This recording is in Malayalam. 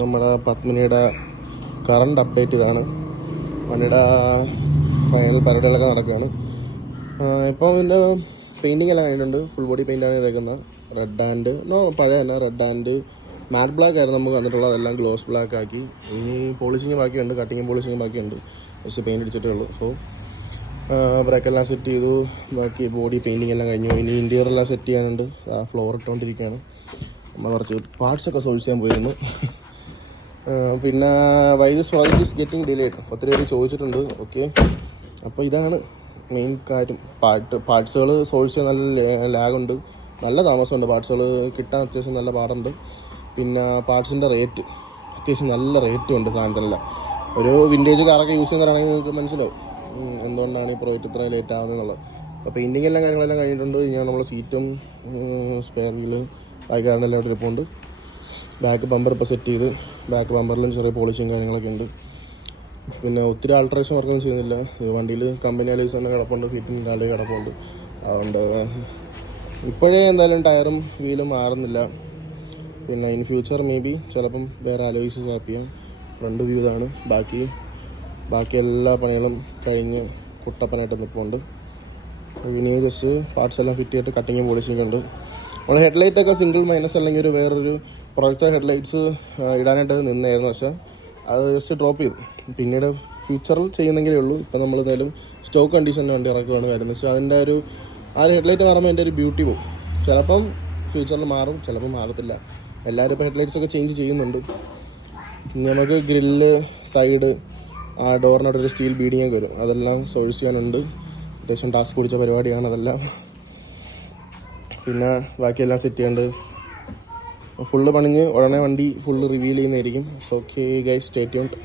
നമ്മുടെ പത്മിനിയുടെ കറണ്ട് അപ്ഡേറ്റ് ഇതാണ്. വണ്ടിയുടെ ഫൈനൽ പരിപാടികളൊക്കെ നടക്കുകയാണ്. ഇപ്പോൾ ഇതിൻ്റെ പെയിൻറ്റിങ് എല്ലാം കഴിഞ്ഞിട്ടുണ്ട്. ഫുൾ ബോഡി പെയിൻ്റാണ് ചെയ്തേക്കുന്നത്. റെഡ് ആൻഡ് പഴയ തന്നെ റെഡ് ആൻഡ് മാറ്റ് ബ്ലാക്ക് ആയിരുന്നു നമുക്ക് വന്നിട്ടുള്ളത്. അതെല്ലാം ഗ്ലോസ് ബ്ലാക്ക് ആക്കി. ഇനി പോളിഷിങ് ബാക്കിയുണ്ട്, കട്ടിങ്ങും പോളിഷിങ്ങും ബാക്കിയുണ്ട്. ജസ്റ്റ് പെയിൻറ്റ് അടിച്ചിട്ടേ ഉള്ളൂ. സോ ബ്രേക്കെല്ലാം സെറ്റ് ചെയ്തു. ബാക്കി ബോഡി പെയിൻറ്റിങ് എല്ലാം കഴിഞ്ഞു. ഇനി ഇൻറ്റീരിയറെല്ലാം സെറ്റ് ചെയ്യാനുണ്ട്. ഫ്ലോർ ഇട്ടുകൊണ്ടിരിക്കുകയാണ്. നമ്മൾ കുറച്ച് പാർട്സൊക്കെ സോൾവ് ചെയ്യാൻ പോയിരുന്നു. പിന്നെ why this project is getting delayed ഒത്തിരി പേര് ചോദിച്ചിട്ടുണ്ട്. ഓക്കെ, അപ്പോൾ ഇതാണ് മെയിൻ കാര്യം. പാർട്സുകൾ സോൾവ് ചെയ്യാൻ നല്ല ലാഗുണ്ട്, നല്ല താമസമുണ്ട്. പാർട്സുകൾ കിട്ടാൻ അത്യാവശ്യം നല്ല പാടുണ്ട്. പിന്നെ പാർട്സിൻ്റെ റേറ്റ് അത്യാവശ്യം നല്ല റേറ്റും ഉണ്ട് സാധനത്തിനെല്ലാം. ഒരു വിൻറ്റേജ് കാറൊക്കെ യൂസ് ചെയ്യുന്നവരാണെങ്കിൽ നിങ്ങൾക്ക് മനസ്സിലാവും എന്തുകൊണ്ടാണ് ഈ പ്രോജക്റ്റ് ഇത്രയും ലേറ്റ് ആകുന്നതെന്നുള്ളത്. അപ്പോൾ പെയിൻറ്റിങ് എല്ലാം കാര്യങ്ങളെല്ലാം കഴിഞ്ഞിട്ടുണ്ട്. ഇനി നമ്മൾ സീറ്റും സ്പെയർ വീല് ബാക്കിക്കാരൻ്റെ എല്ലാം ഇവിടെ ഇരിപ്പുണ്ട്. ബാക്ക് ബമ്പർ ഇപ്പോൾ സെറ്റ് ചെയ്ത്, ബാക്ക് ബമ്പറിലും ചെറിയ പോളിഷും കാര്യങ്ങളൊക്കെ ഉണ്ട്. പിന്നെ ഒത്തിരി ആൾട്രേഷൻ വർക്കൊന്നും ചെയ്യുന്നില്ല. വണ്ടിയിൽ കമ്പനി അലോയ്സ് തന്നെ കിടപ്പുണ്ട്, ഫിറ്റിംഗ് അലോയ് കിടപ്പുണ്ട്. അതുകൊണ്ട് ഇപ്പോഴേ എന്തായാലും ടയറും വീലും മാറുന്നില്ല. പിന്നെ ഇൻ ഫ്യൂച്ചർ മേ ബി ചിലപ്പം വേറെ അലോയ്സ് സ്വാപ്പ് ചെയ്യാം. ഫ്രണ്ട് വ്യൂ ഇതാണ്. ബാക്കി എല്ലാ പണികളും കഴിഞ്ഞ് കുട്ടപ്പനായിട്ട് നിൽപ്പുണ്ട്. ഇനി ജസ്റ്റ് പാർട്സ് എല്ലാം ഫിറ്റ് ചെയ്തിട്ട് കട്ടിങ് പോളിഷിങ് ഉണ്ട്. നമ്മൾ ഹെഡ്ലൈറ്റൊക്കെ സിംഗിൾ മൈനസ് അല്ലെങ്കിൽ വേറൊരു പ്രൊജക്ടർ ഹെഡ്ലൈറ്റ്സ് ഇടാനായിട്ട് നിന്നായിരുന്നു. പക്ഷേ അത് ജസ്റ്റ് ഡ്രോപ്പ് ചെയ്തു. പിന്നീട് ഫ്യൂച്ചറിൽ ചെയ്യുന്നെങ്കിലേ ഉള്ളൂ. ഇപ്പോൾ നമ്മൾ എന്തായാലും സ്റ്റോക്ക് കണ്ടീഷനിൽ വണ്ടി ഇറക്കുകയാണ് കാര്യം എന്ന് വെച്ചാൽ അതിൻ്റെ ഒരു ഹെഡ്ലൈറ്റ് മാറുമ്പോൾ എൻ്റെ ഒരു ബ്യൂട്ടി പോകും. ചിലപ്പം ഫ്യൂച്ചറിൽ മാറും, ചിലപ്പം മാറത്തില്ല. എല്ലാവരും ഇപ്പോൾ ഹെഡ്ലൈറ്റ്സൊക്കെ ചേഞ്ച് ചെയ്യുന്നുണ്ട്. ഇനി നമുക്ക് ഗ്രില്ല്, സൈഡ്, ഡോറിനോടൊരു സ്റ്റീൽ ബീഡിങ്ങൊക്കെ വരും. അതെല്ലാം സോൾവ് ചെയ്യാനുണ്ട്. അത്യാവശ്യം ടാസ്ക് പിടിച്ച പരിപാടിയാണ് അതെല്ലാം. പിന്നെ ബാക്കിയെല്ലാം സെറ്റ് ചെയ്യാണ്ട് ഫുള്ള് പണിഞ്ഞ് ഉടനെ വണ്ടി ഫുള്ള് റിവീൽ ചെയ്യുന്നതായിരിക്കും. So okay guys, stay tuned.